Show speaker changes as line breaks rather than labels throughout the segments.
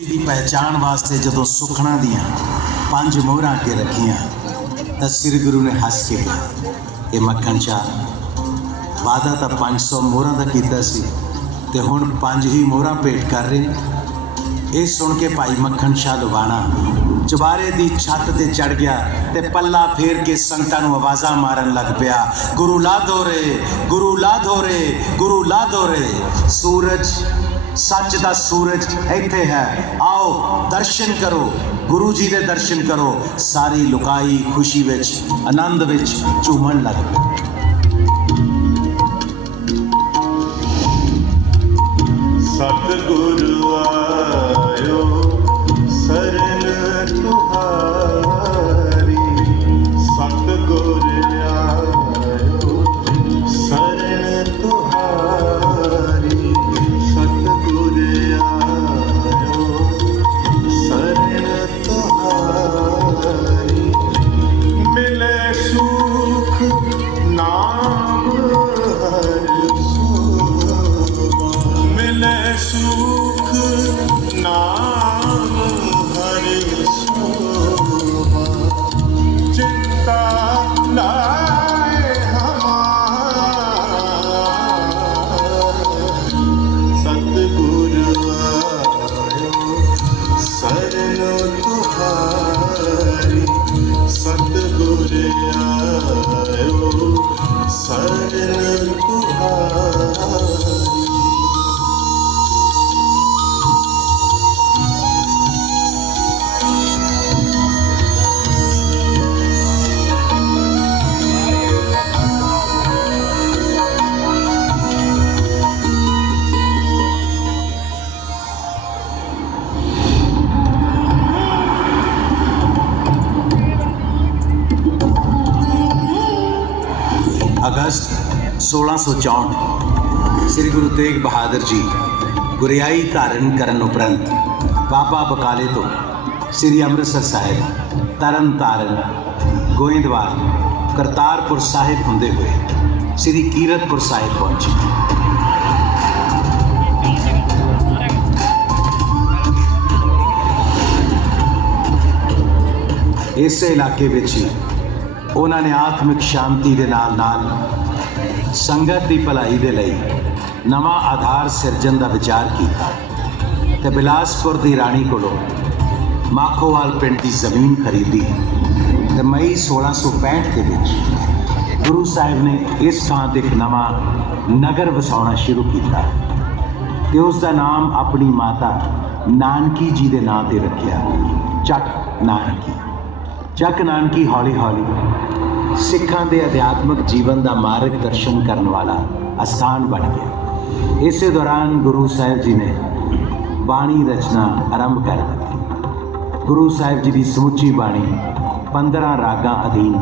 ਦੀ ਪਹਿਚਾਣ ਵਾਸਤੇ ਜਦੋਂ ਸੁਖਣਾ ਦੀਆਂ ਪੰਜ ਮੋਹਰਾਂ ਕੇ ਰੱਖੀਆਂ, ਤਾਂ ਸ੍ਰੀ ਗੁਰੂ ਨੇ ਹੱਸ ਕੇ ਕਿਹਾ, ਇਹ ਮੱਖਣ ਸ਼ਾਹ ਵਾਦਾ ਤਾਂ 500 ਮੋਹਰਾਂ ਦਾ ਕੀਤਾ ਸੀ ਤੇ ਹੁਣ ਪੰਜ ਹੀ ਮੋਹਰਾਂ ਭੇਟ ਕਰ ਰਹੇ ਇਹ ਸੁਣ ਕੇ ਭਾਈ ਮੱਖਣ ਸ਼ਾਹ ਲਵਾਣਾ ਚੁਬਾਰੇ ਦੀ ਛੱਤ ਤੇ ਚੜ ਗਿਆ ਤੇ ਪੱਲਾ ਫੇਰ ਕੇ ਸੰਗਤਾਂ ਨੂੰ ਆਵਾਜ਼ਾਂ ਮਾਰਨ ਲੱਗ ਪਿਆ, ਗੁਰੂ ਲਾਧੋ ਰੇ, ਗੁਰੂ ਲਾਧੋ ਰੇ, ਗੁਰੂ ਲਾਧੋ ਰੇ, ਸੂਰਜ ਸੱਚ ਦਾ ਸੂਰਜ ਇੱਥੇ ਹੈ। ਆਓ ਦਰਸ਼ਨ ਕਰੋ। ਗੁਰੂ ਜੀ ਦੇ ਦਰਸ਼ਨ ਕਰੋ। ਸਾਰੀ ਲੁਕਾਈ ਖੁਸ਼ੀ ਵਿੱਚ, ਆਨੰਦ ਵਿੱਚ ਝੂਮਣ ਲੱਗ ਪਈ।
ਸਤਿਗੁਰੂ ਆਇਓ ਮਿਲੇ ਸੁਖ ਨਾਮ ਹਰਿ ਸੋਭਾ ਮਿਲੇ ਸੁਖ ਨਾਮ
ਅਗਸਤ 1664 ਸ੍ਰੀ ਗੁਰੂ ਤੇਗ ਬਹਾਦਰ ਜੀ, ਗੁਰਿਆਈ ਧਾਰਨ ਕਰਨ ਉਪਰੰਤ ਬਾਬਾ ਬਕਾਲੇ ਤੋਂ ਸ੍ਰੀ ਅੰਮ੍ਰਿਤਸਰ ਸਾਹਿਬ ਤਰਨ ਤਾਰਨ, ਗੋਇੰਦਵਾਲ, ਕਰਤਾਰਪੁਰ ਸਾਹਿਬ ਹੁੰਦੇ ਹੋਏ ਸ੍ਰੀ ਕੀਰਤਪੁਰ ਸਾਹਿਬ ਪਹੁੰਚੇ। ਇਸ ਇਲਾਕੇ ਵਿੱਚ ਹੀ ਉਹਨਾਂ ਨੇ ਆਤਮਿਕ ਸ਼ਾਂਤੀ ਦੇ ਨਾਲ ਨਾਲ ਸੰਗਤ ਦੀ ਭਲਾਈ ਦੇ ਲਈ ਨਵਾਂ ਆਧਾਰ ਸਿਰਜਣ ਦਾ ਵਿਚਾਰ ਕੀਤਾ ਤੇ ਬਿਲਾਸਪੁਰ ਦੀ ਰਾਣੀ ਕੋਲੋਂ ਮਾਖੋਵਾਲ ਪਿੰਡ ਦੀ ਜ਼ਮੀਨ ਖਰੀਦੀ ਤੇ ਮਈ 1665 ਦੇ ਵਿੱਚ ਗੁਰੂ ਸਾਹਿਬ ਨੇ ਇਸ ਥਾਂ ਤੇ ਇੱਕ ਨਵਾਂ ਨਗਰ ਵਸਾਉਣਾ ਸ਼ੁਰੂ ਕੀਤਾ ਤੇ ਉਸ ਦਾ ਨਾਮ ਆਪਣੀ ਮਾਤਾ ਨਾਨਕੀ ਜੀ ਦੇ ਨਾਂ ਤੇ ਰੱਖਿਆ, ਚੱਕ ਨਾਨਕੀ। ਚੱਕ ਨਾਨਕੀ ਹੌਲੀ ਹੌਲੀ ਸਿੱਖਾਂ ਦੇ ਅਧਿਆਤਮਿਕ ਜੀਵਨ ਦਾ ਮਾਰਗਦਰਸ਼ਨ ਕਰਨ ਵਾਲਾ ਅਸਥਾਨ ਬਣ ਗਿਆ। ਇਸੇ ਦੌਰਾਨ ਗੁਰੂ ਸਾਹਿਬ ਜੀ ਨੇ ਬਾਣੀ ਰਚਨਾ ਆਰੰਭ ਕਰ ਦਿੱਤੀ। ਗੁਰੂ ਸਾਹਿਬ ਜੀ ਦੀ ਸਮੁੱਚੀ ਬਾਣੀ 15 ਰਾਗਾਂ ਅਧੀਨ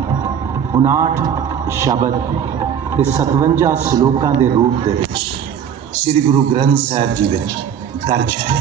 59 ਸ਼ਬਦ ਤੇ 57 ਸ਼ਲੋਕਾਂ ਦੇ ਰੂਪ ਦੇ ਵਿੱਚ ਸ੍ਰੀ ਗੁਰੂ ਗ੍ਰੰਥ ਸਾਹਿਬ ਜੀ ਵਿੱਚ ਦਰਜ ਹੈ।